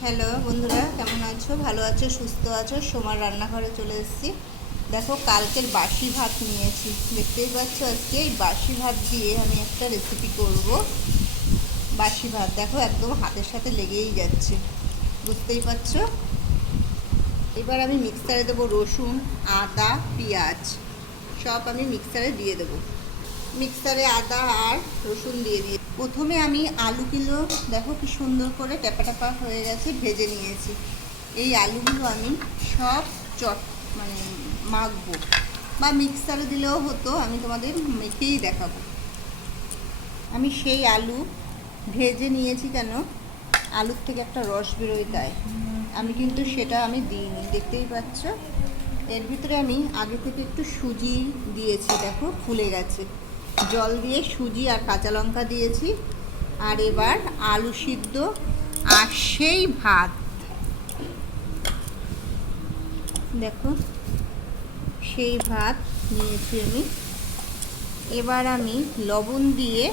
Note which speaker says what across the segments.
Speaker 1: Hello বন্ধুরা, কেমন আছো? ভালো আছো, সুস্থ আছো? সোমার রান্নাঘরে চলে এসেছি। দেখো, কালকের বাসি ভাত নিয়েছি। দেখতেই পাচ্ছ আজকে এই বাসি ভাত দিয়ে আমি একটা রেসিপি করব। বাসি ভাত, দেখো, একদম হাতের সাথে লেগেই যাচ্ছে। বুঝতেই পারছ? এবার আমি মিক্সারে দেবো রসুন, আদা, পেঁয়াজ। সব আমি মিক্সারে দিয়ে দেবো। মিক্সারে আদা আর রসুন দিয়ে দিয়ে প্রথমে আমি আলুগুলো, দেখো কি সুন্দর করে ট্যাপা ট্যাপা হয়ে গেছে, ভেজে নিয়েছি। এই আলুগুলো আমি সব চট মানে মাখবো। বা মিক্সারে দিলেও হতো, আমি তোমাদের মেখেই দেখাবো। আমি সেই আলু ভেজে নিয়েছি কেন? আলুর থেকে একটা রস বেরোয় তাই। আমি কিন্তু সেটা আমি দিইনি, দেখতেই পাচ্ছ? এর ভিতরে আমি আগে থেকে একটু সুজি দিয়েছি, দেখো, ফুলে গেছে। জল দিয়ে সুজি আর কাঁচা লঙ্কা দিয়েছি। আর এবার আলু সিদ্ধ আর সেই ভাত। দেখো, সেই ভাত নিয়েছি আমি। এবার আমি লবণ দিয়ে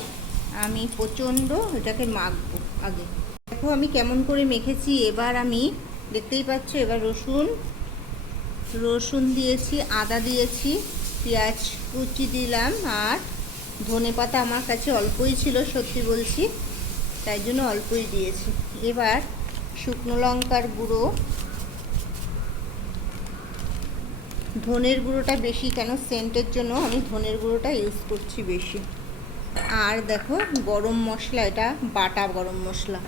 Speaker 1: আমি প্রচণ্ড এটাকে মাখবো আগে। দেখো আমি কেমন করে মেখেছি। এবার আমি দেখতেই পাচ্ছ, এবার রসুন রসুন দিয়েছি, আদা দিয়েছি, পেঁয়াজ কুচি দিলাম আর ধনে পাতা আমার কাছে অল্পই ছিল, সত্যি বলছি। তাই জন্য অল্পই দিয়েছি। এবার শুকনো লঙ্কার গুঁড়ো। ধনের গুঁড়োটা বেশি, কেন? সেন্টের জন্য আমি ধনের গুঁড়োটা ইউজ করছি বেশি। আর দেখো, গরম মশলা, এটা বাটা গরম মশলা।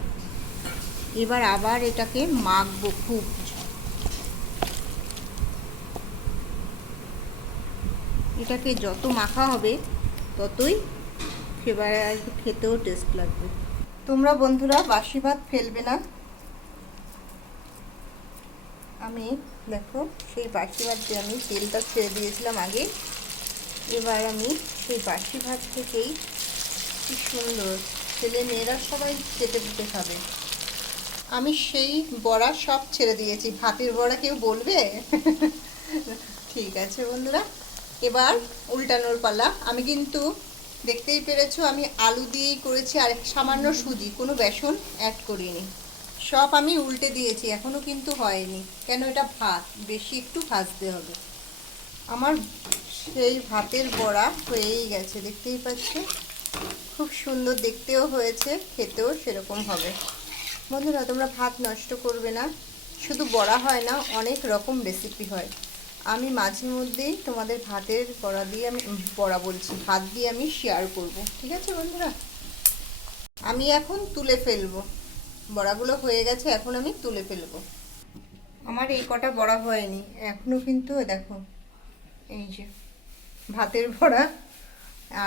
Speaker 1: এবার আবার এটাকে মাখবো খুব। এটাকে যত মাখা হবে ততই ফেবারে আসবে খেতেও টেস্ট লাগবে। তোমরা বন্ধুরা বাসি ভাত ফেলবে না। আমি দেখো সেই বাসি ভাত দিয়ে আমি তেলটা ছেড়ে দিয়েছিলাম আগে। এবার আমি সেই বাসি ভাত থেকেই কি সুন্দর ছেলে মেয়েরা সবাই চেটে পুটে খাবে। আমি সেই বড়া সব ছেড়ে দিয়েছি। ভাতের বড়া কেউ বলবে? ঠিক আছে বন্ধুরা। এবার উল্টানোর পালা। আমি কিন্তু দেখতেই পেরেছ, আমি আলু দিয়েই করেছি আর সামান্য সুজি, কোনো বেসন অ্যাড করিনি। সব আমি উল্টে দিয়েছি এখনও কিন্তু হয়নি। কেন এটা ভাত? বেশি একটু ভাজতে হবে। আমার সেই ভাতের বড়া হয়েই গেছে, দেখতেই পাচ্ছি। খুব সুন্দর দেখতেও হয়েছে, খেতেও সেরকম হবে। বন্ধুরা, তোমরা ভাত নষ্ট করবে না। শুধু বড়া হয় না, অনেক রকম রেসিপি হয়। আমি মাঝে মধ্যেই তোমাদের ভাতের বড়া দিয়ে আমি বড়া বলছি, ভাত দিয়ে আমি শেয়ার করব, ঠিক আছে বন্ধুরা? আমি এখন তুলে ফেলব। বড়াগুলো হয়ে গেছে, এখন আমি তুলে ফেলব। আমার এই কটা বড়া হয়নি এখনও কিন্তু দেখো, এই যে ভাতের বড়া,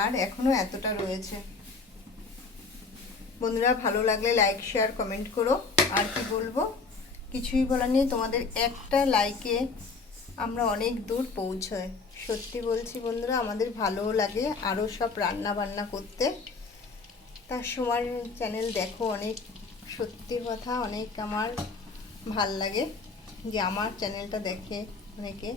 Speaker 1: আর এখনও এতটা রয়েছে। বন্ধুরা, ভালো লাগলে লাইক শেয়ার কমেন্ট করো। আর কি বলব? কিছুই বলার নেই, তোমাদের একটা লাইকে আমরা অনেক দূর পৌঁছাই। সত্যি বলছি বন্ধুরা, আমাদের ভালোও লাগে আরও সব রান্না বান্না করতে। তার সময় চ্যানেল দেখো, অনেক সত্যি কথা, অনেক আমার ভালো লাগে যে আমার চ্যানেলটা দেখে অনেকে।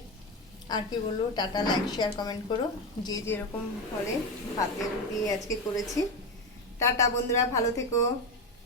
Speaker 1: আর কি বলব, টাটা লাইক শেয়ার কমেন্ট করো। যে যেরকম করে হাতের দিয়ে আজকে করেছি। টাটা বন্ধুরা, ভালো থেকো।